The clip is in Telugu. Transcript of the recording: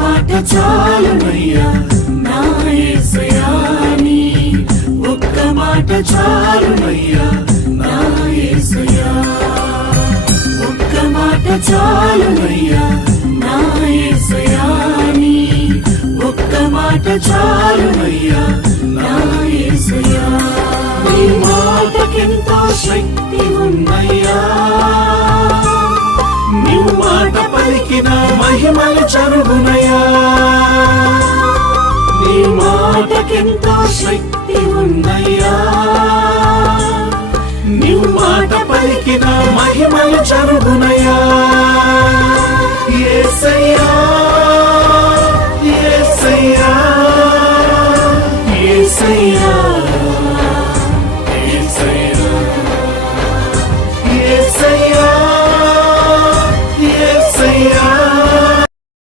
మాట చాలునయ్యా నా యేసయ్యా నీ ఒక్క మాట చాలునయ్యా నా యేసయ్యా ఒక్క మాట చాలునయ్యా నా యేసయ్యా నీ ఒక్క మాట చాలునయ్యా నా యేసయ్యా నీ మాటకెంతో శక్తి ఉన్నయ్యా నీవు మాట పలికిన మహిమలు చరుగునయ్యా నీ మాటకెంతో శక్తి ఉన్నయ్యా నీవు మాట పలికిన మహిమలు చరుగునయ్యా యేసయ్యా యేసయ్యా యేసయ్యా